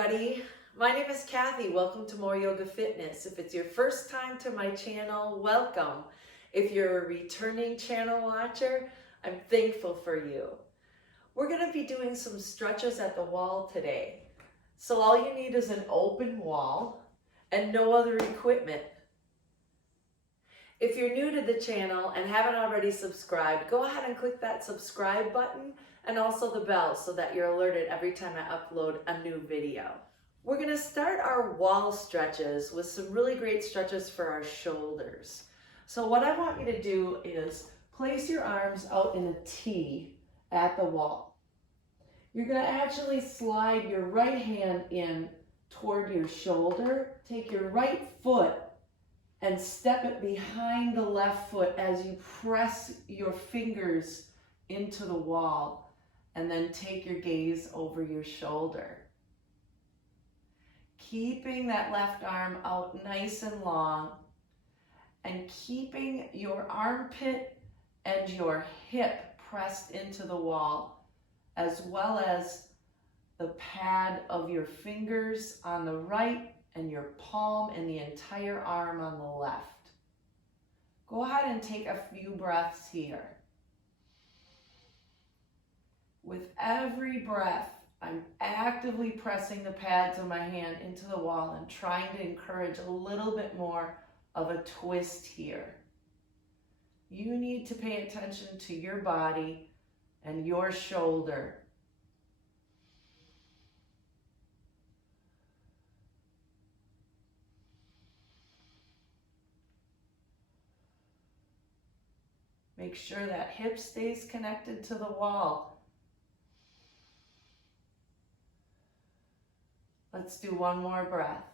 everybody. My name is Kathy. Welcome to More Yoga Fitness. If it's your first time to my channel, welcome. If you're a returning channel watcher, I'm thankful for you. We're going to be doing some stretches at the wall today. So all you need is an open wall and no other equipment. If you're new to the channel and haven't already subscribed, go ahead and click that subscribe button and also the bell so that you're alerted every time I upload a new video. We're going to start our wall stretches with some really great stretches for our shoulders. So what I want you to do is place your arms out in a T at the wall. You're going to actually slide your right hand in toward your shoulder. Take your right foot and step it behind the left foot as you press your fingers into the wall, and then take your gaze over your shoulder. Keeping that left arm out nice and long, and keeping your armpit and your hip pressed into the wall, as well as the pad of your fingers on the right and your palm and the entire arm on the left. Go ahead and take a few breaths here. With every breath, I'm actively pressing the pads of my hand into the wall and trying to encourage a little bit more of a twist here. You need to pay attention to your body and your shoulder. Make sure that hip stays connected to the wall. Let's do one more breath.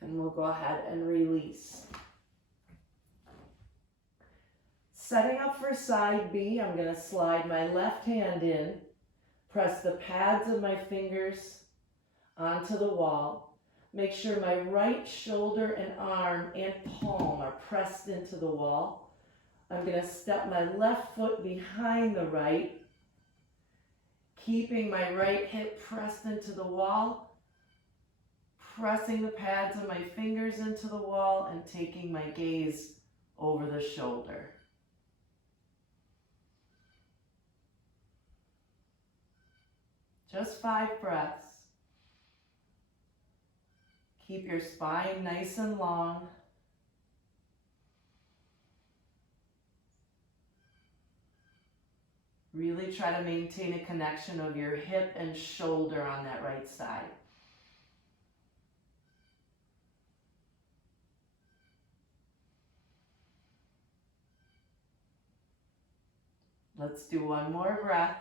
And we'll go ahead and release. Setting up for side B, I'm going to slide my left hand in, press the pads of my fingers onto the wall. Make sure my right shoulder and arm and palm are pressed into the wall. I'm going to step my left foot behind the right, keeping my right hip pressed into the wall, pressing the pads of my fingers into the wall, and taking my gaze over the shoulder. Just 5 breaths. Keep your spine nice and long. Really try to maintain a connection of your hip and shoulder on that right side. Let's do one more breath.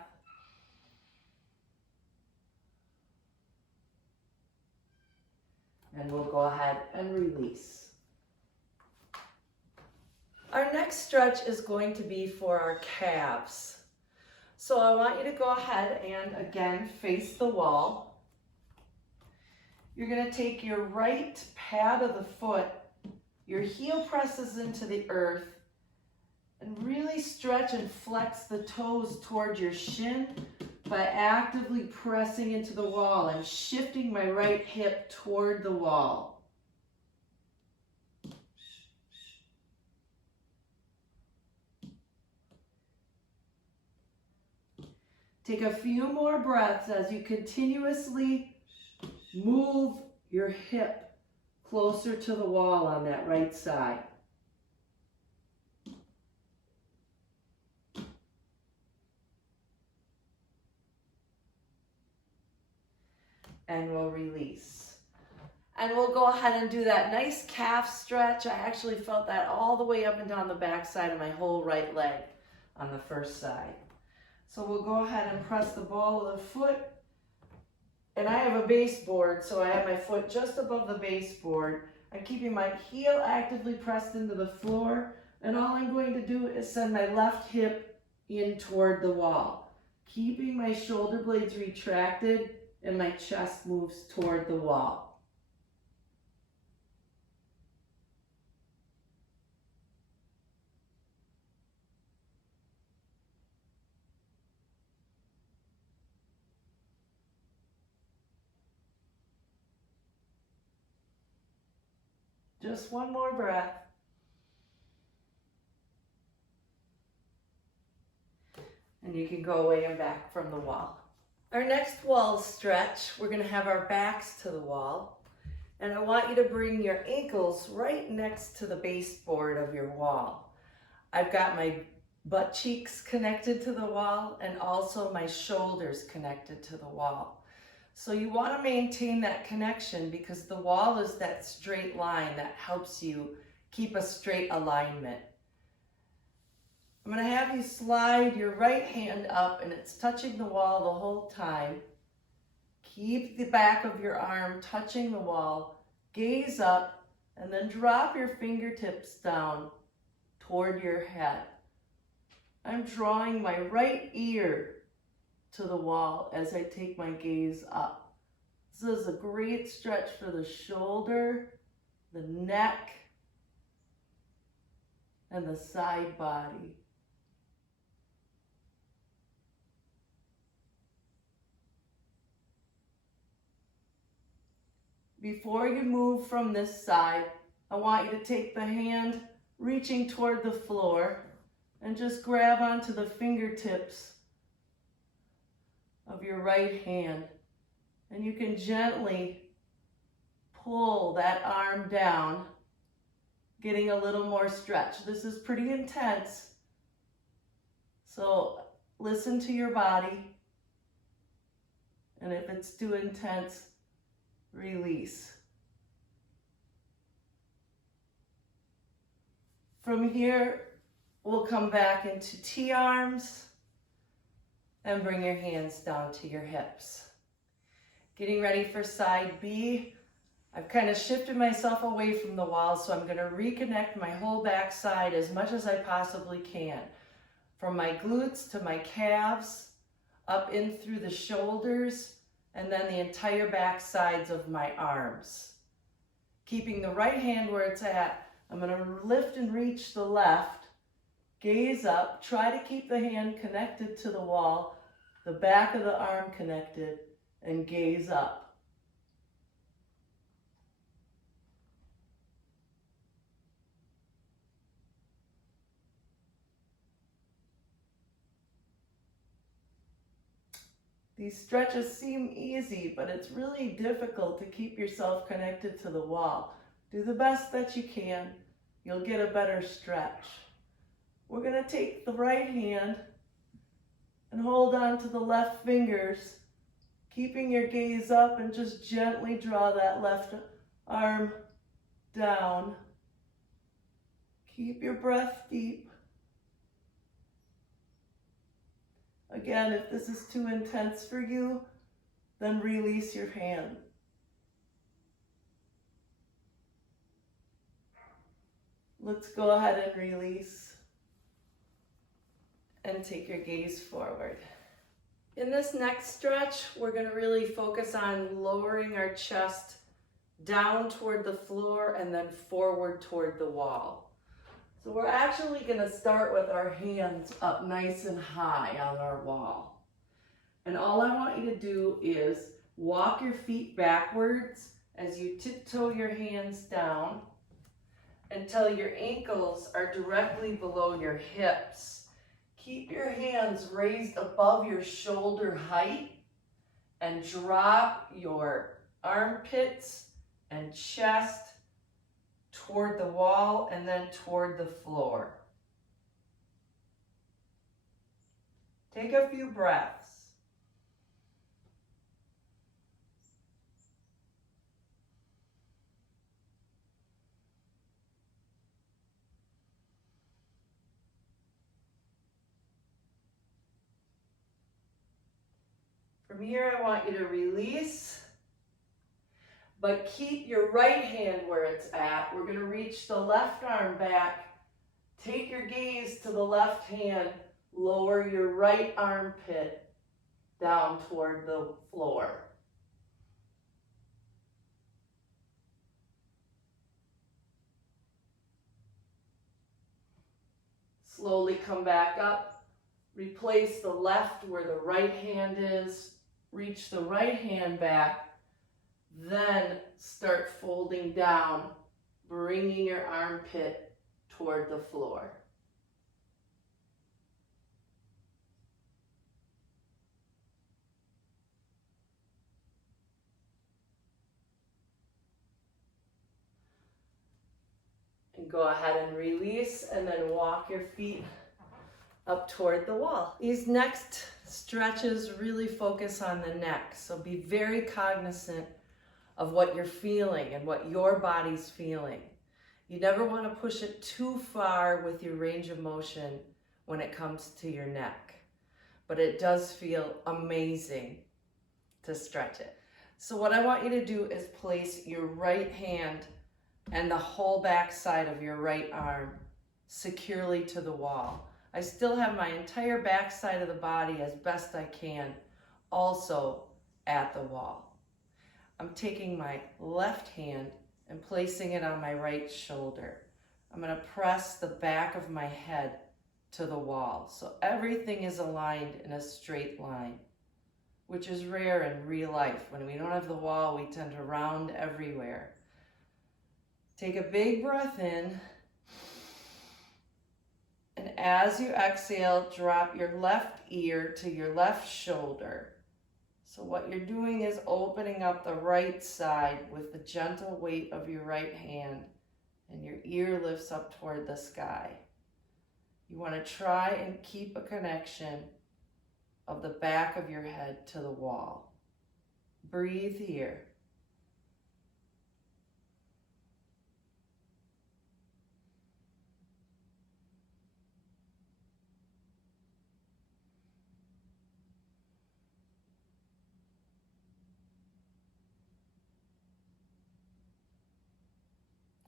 And we'll go ahead and release. Our next stretch is going to be for our calves. So I want you to go ahead and again face the wall. You're going to take your right pad of the foot, your heel presses into the earth, and really stretch and flex the toes toward your shin by actively pressing into the wall and shifting my right hip toward the wall. Take a few more breaths as you continuously move your hip closer to the wall on that right side. And we'll release. And we'll go ahead and do that nice calf stretch. I actually felt that all the way up and down the back side of my whole right leg on the first side. So we'll go ahead and press the ball of the foot. And I have a baseboard, so I have my foot just above the baseboard. I'm keeping my heel actively pressed into the floor. And all I'm going to do is send my left hip in toward the wall, keeping my shoulder blades retracted and my chest moves toward the wall. Just one more breath. And you can go away and back from the wall. Our next wall stretch, we're going to have our backs to the wall. And I want you to bring your ankles right next to the baseboard of your wall. I've got my butt cheeks connected to the wall and also my shoulders connected to the wall. So you want to maintain that connection because the wall is that straight line that helps you keep a straight alignment. I'm going to have you slide your right hand up and it's touching the wall the whole time. Keep the back of your arm touching the wall. Gaze up and then drop your fingertips down toward your head. I'm drawing my right ear to the wall as I take my gaze up. This is a great stretch for the shoulder, the neck, and the side body. Before you move from this side, I want you to take the hand reaching toward the floor and just grab onto the fingertips of your right hand. And you can gently pull that arm down, getting a little more stretch. This is pretty intense, so listen to your body. And if it's too intense, release. From here, we'll come back into T-arms and bring your hands down to your hips. Getting ready for side B. I've kind of shifted myself away from the wall, so I'm going to reconnect my whole back side as much as I possibly can. From my glutes to my calves, up in through the shoulders, and then the entire back sides of my arms. Keeping the right hand where it's at, I'm going to lift and reach the left, gaze up, try to keep the hand connected to the wall, the back of the arm connected, and gaze up. These stretches seem easy, but it's really difficult to keep yourself connected to the wall. Do the best that you can. You'll get a better stretch. We're going to take the right hand and hold on to the left fingers, keeping your gaze up, and just gently draw that left arm down. Keep your breath deep. Again, if this is too intense for you, then release your hand. Let's go ahead and release and take your gaze forward. In this next stretch, we're going to really focus on lowering our chest down toward the floor and then forward toward the wall. So we're actually going to start with our hands up nice and high on our wall. And all I want you to do is walk your feet backwards as you tiptoe your hands down until your ankles are directly below your hips. Keep your hands raised above your shoulder height and drop your armpits and chest toward the wall and then toward the floor. Take a few breaths. From here, I want you to release, but keep your right hand where it's at. We're going to reach the left arm back. Take your gaze to the left hand. Lower your right armpit down toward the floor. Slowly come back up. Replace the left where the right hand is. Reach the right hand back. Then start folding down bringing your armpit toward the floor. And go ahead and release, and then walk your feet up toward the wall. These next stretches really focus on the neck, so be very cognizant of what you're feeling and what your body's feeling. You never want to push it too far with your range of motion when it comes to your neck, but it does feel amazing to stretch it. So what I want you to do is place your right hand and the whole back side of your right arm securely to the wall. I still have my entire back side of the body as best I can also at the wall. I'm taking my left hand and placing it on my right shoulder. I'm going to press the back of my head to the wall, so everything is aligned in a straight line, which is rare in real life. When we don't have the wall, we tend to round everywhere. Take a big breath in, and as you exhale, drop your left ear to your left shoulder. So what you're doing is opening up the right side with the gentle weight of your right hand, and your ear lifts up toward the sky. You want to try and keep a connection of the back of your head to the wall. Breathe here.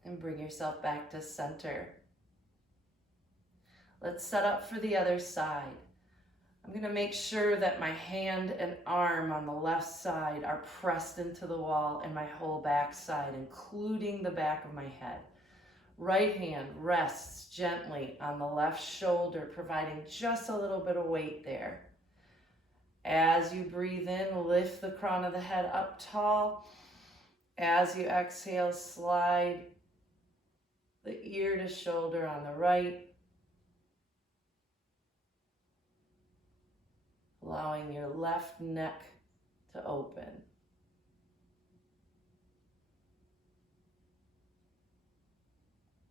And bring yourself back to center. Let's set up for the other side. I'm going to make sure that my hand and arm on the left side are pressed into the wall, and my whole back side, including the back of my head. Right hand rests gently on the left shoulder, providing just a little bit of weight there. As you breathe in, lift the crown of the head up tall. As you exhale, slide the ear to shoulder on the right, allowing your left neck to open.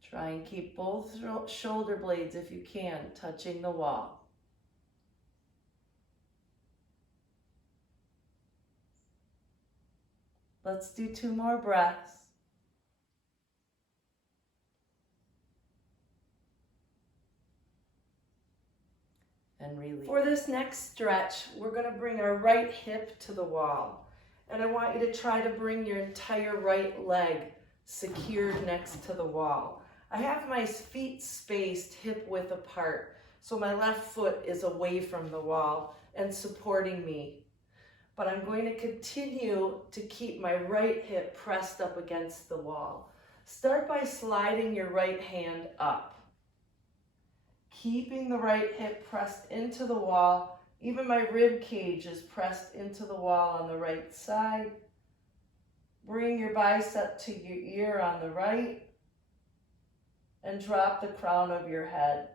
Try and keep both shoulder blades, if you can, touching the wall. Let's do 2 more breaths. And release. For this next stretch, we're going to bring our right hip to the wall. And I want you to try to bring your entire right leg secured next to the wall. I have my feet spaced hip width apart, so my left foot is away from the wall and supporting me. But I'm going to continue to keep my right hip pressed up against the wall. Start by sliding your right hand up. Keeping the right hip pressed into the wall. Even my rib cage is pressed into the wall on the right side. Bring your bicep to your ear on the right, and drop the crown of your head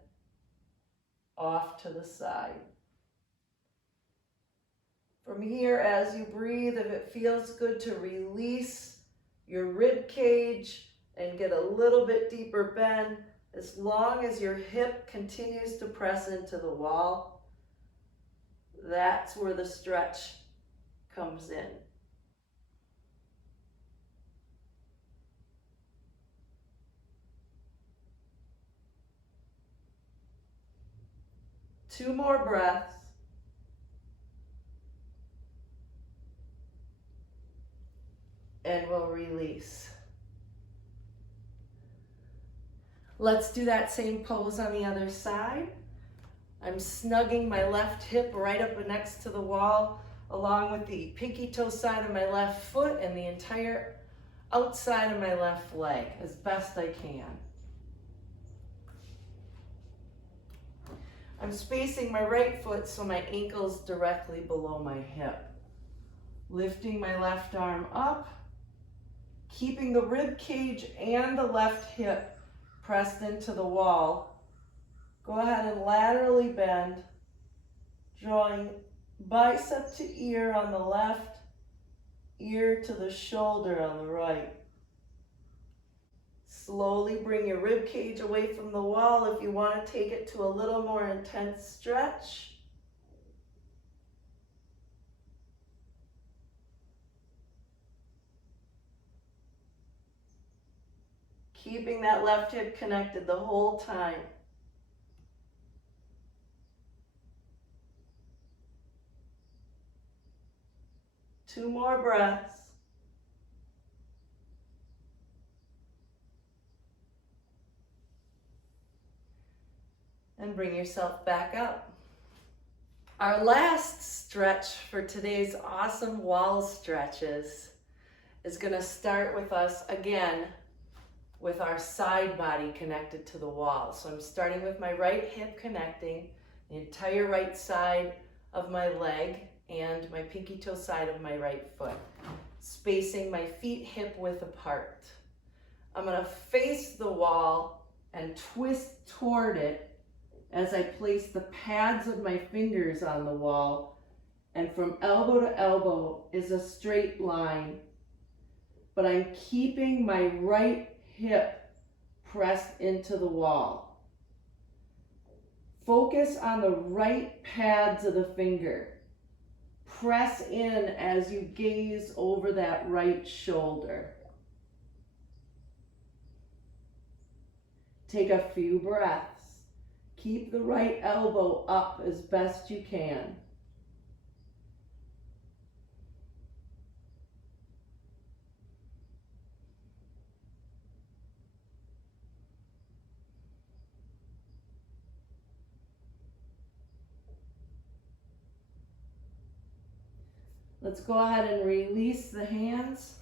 off to the side. From here, as you breathe, if it feels good to release your rib cage and get a little bit deeper bend, as long as your hip continues to press into the wall, that's where the stretch comes in. Two more breaths. And we'll release. Let's do that same pose on the other side. I'm snugging my left hip right up next to the wall, along with the pinky toe side of my left foot and the entire outside of my left leg as best I can. I'm spacing my right foot so my ankle's directly below my hip. Lifting my left arm up, keeping the rib cage and the left hip pressed into the wall. Go ahead and laterally bend, drawing bicep to ear on the left, ear to the shoulder on the right. Slowly bring your rib cage away from the wall if you want to take it to a little more intense stretch. Keeping that left hip connected the whole time. Two more breaths. And bring yourself back up. Our last stretch for today's awesome wall stretches is going to start with us again with our side body connected to the wall. So I'm starting with my right hip connecting the entire right side of my leg and my pinky toe side of my right foot, spacing my feet hip width apart. I'm going to face the wall and twist toward it as I place the pads of my fingers on the wall, and from elbow to elbow is a straight line, but I'm keeping my right hip pressed into the wall. Focus on the right pads of the finger. Press in as you gaze over that right shoulder. Take a few breaths. Keep the right elbow up as best you can. Let's go ahead and release the hands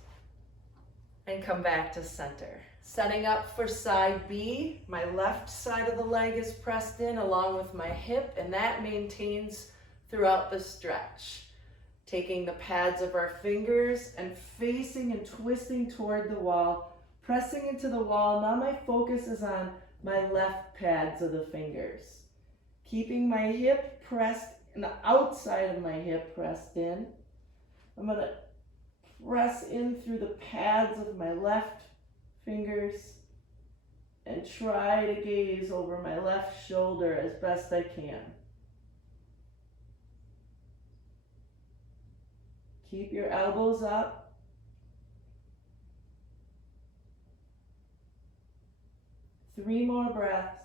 and come back to center. Setting up for side B, my left side of the leg is pressed in along with my hip, and that maintains throughout the stretch. Taking the pads of our fingers and facing and twisting toward the wall, pressing into the wall. Now my focus is on my left pads of the fingers. Keeping my hip pressed, and the outside of my hip pressed in. I'm going to press in through the pads of my left fingers and try to gaze over my left shoulder as best I can. Keep your elbows up. Three more breaths.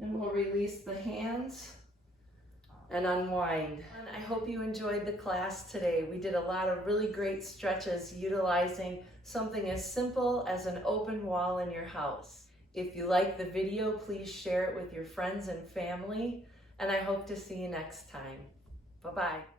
And we'll release the hands and unwind. And I hope you enjoyed the class today. We did a lot of really great stretches utilizing something as simple as an open wall in your house. If you like the video, please share it with your friends and family, and I hope to see you next time. Bye-bye.